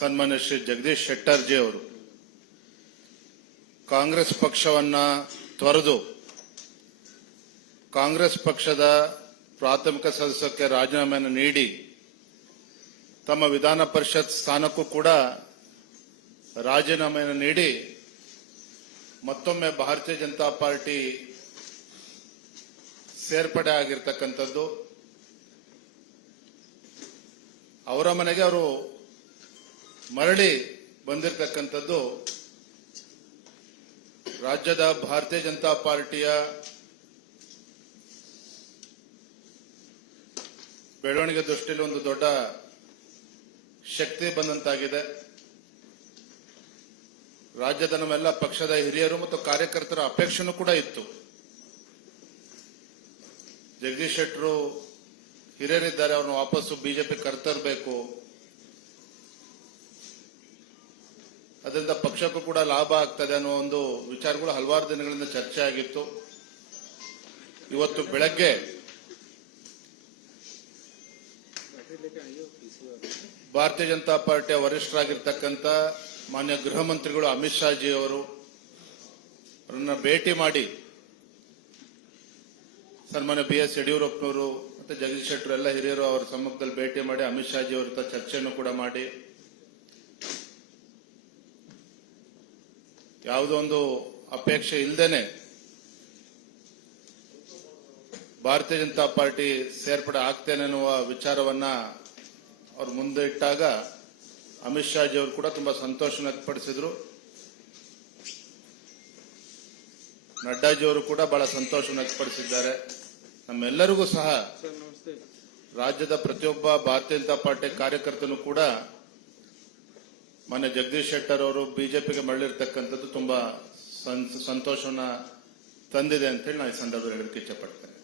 ಸನ್ಮಾನ್ಯ ಶ್ರೀ ಜಗದೀಶ್ ಶೆಟ್ಟರ್ಜಿ ಅವರು ಕಾಂಗ್ರೆಸ್ ಪಕ್ಷವನ್ನ ತೊರೆದು ಕಾಂಗ್ರೆಸ್ ಪಕ್ಷದ ಪ್ರಾಥಮಿಕ ಸದಸ್ಯಕ್ಕೆ ರಾಜೀನಾಮೆಯನ್ನು ನೀಡಿ ತಮ್ಮ ವಿಧಾನ ಪರಿಷತ್ ಸ್ಥಾನಕ್ಕೂ ಕೂಡ ರಾಜೀನಾಮೆಯನ್ನು ನೀಡಿ ಮತ್ತೊಮ್ಮೆ ಭಾರತೀಯ ಜನತಾ ಪಾರ್ಟಿ ಸೇರ್ಪಡೆ ಆಗಿರ್ತಕ್ಕಂಥದ್ದು. ಅವರ ಮನೆಗೆ ಅವರು ಮರಳಿ ಬಂದಿರತಕ್ಕಂಥದ್ದು ರಾಜ್ಯದ ಭಾರತೀಯ ಜನತಾ ಪಾರ್ಟಿಯ ಬೆಳವಣಿಗೆ ದೃಷ್ಟಿಯಲ್ಲಿ ಒಂದು ದೊಡ್ಡ ಶಕ್ತಿ ಬಂದಂತಾಗಿದೆ. ರಾಜ್ಯದ ನಮ್ಮೆಲ್ಲ ಪಕ್ಷದ ಹಿರಿಯರು ಮತ್ತು ಕಾರ್ಯಕರ್ತರ ಅಪೇಕ್ಷೆನೂ ಕೂಡ ಇತ್ತು. ಜಗದೀಶ್ ಶೆಟ್ಟರು ಹಿರಿಯರಿದ್ದಾರೆ, ಅವ್ರನ್ನ ವಾಪಸ್ಸು ಬಿಜೆಪಿ ಕರ್ತರಬೇಕು. ಅದರಿಂದ ಪಕ್ಷಕ್ಕೂ ಕೂಡ ಲಾಭ ಆಗ್ತದೆ ಅನ್ನೋ ಒಂದು ವಿಚಾರಗಳು ಹಲವಾರು ದಿನಗಳಿಂದ ಚರ್ಚೆ ಆಗಿತ್ತು. ಇವತ್ತು ಬೆಳಗ್ಗೆ ಭಾರತೀಯ ಜನತಾ ಪಾರ್ಟಿಯ ವರಿಷ್ಠರಾಗಿರ್ತಕ್ಕಂಥ ಮಾನ್ಯ ಗೃಹ ಮಂತ್ರಿಗಳು ಅಮಿತ್ ಶಾ ಜಿ ಅವರು ಅವರನ್ನ ಭೇಟಿ ಮಾಡಿ ಸನ್ಮಾನ್ಯ ಬಿ ಎಸ್ ಯಡಿಯೂರಪ್ಪನವರು ಮತ್ತೆ ಜಗದೀಶ್ ಶೆಟ್ಟರು ಎಲ್ಲ ಹಿರಿಯರು ಅವರ ಸಮ್ಮುಖದಲ್ಲಿ ಭೇಟಿ ಮಾಡಿ ಅಮಿತ್ ಶಾ ಜಿ ಅವರ ಚರ್ಚೆಯನ್ನು ಕೂಡ ಮಾಡಿ. ಯಾವುದೋ ಒಂದು ಅಪೇಕ್ಷೆ ಇಲ್ಲದೇನೆ ಭಾರತೀಯ ಜನತಾ ಪಾರ್ಟಿ ಸೇರ್ಪಡೆ ಆಗ್ತೇನೆ ಅನ್ನುವ ವಿಚಾರವನ್ನ ಅವ್ರು ಮುಂದೆ ಇಟ್ಟಾಗ ಅಮಿತ್ ಶಾ ಜಿ ಅವರು ಕೂಡ ತುಂಬಾ ಸಂತೋಷ ವ್ಯಕ್ತಪಡಿಸಿದ್ರು. ನಡ್ಡಾಜಿ ಅವರು ಕೂಡ ಬಹಳ ಸಂತೋಷ ವ್ಯಕ್ತಪಡಿಸಿದ್ದಾರೆ. ನಮ್ಮೆಲ್ಲರಿಗೂ ಸಹ ರಾಜ್ಯದ ಪ್ರತಿಯೊಬ್ಬ ಭಾರತೀಯ ಜನತಾ ಪಾರ್ಟಿ ಕಾರ್ಯಕರ್ತನು ಕೂಡ ಮೊನ್ನೆ ಜಗದೀಶ್ ಶೆಟ್ಟರ್ ಅವರು ಬಿಜೆಪಿಗೆ ಮರಳಿರ್ತಕ್ಕಂಥದ್ದು ತುಂಬಾ ಸಂತೋಷವನ್ನ ತಂದಿದೆ ಅಂತ ಹೇಳಿ ನಾನು ಈ ಸಂದರ್ಭದಲ್ಲಿ ಹೇಳಕ್ಕೆ ಇಚ್ಛಪಡ್ತೇನೆ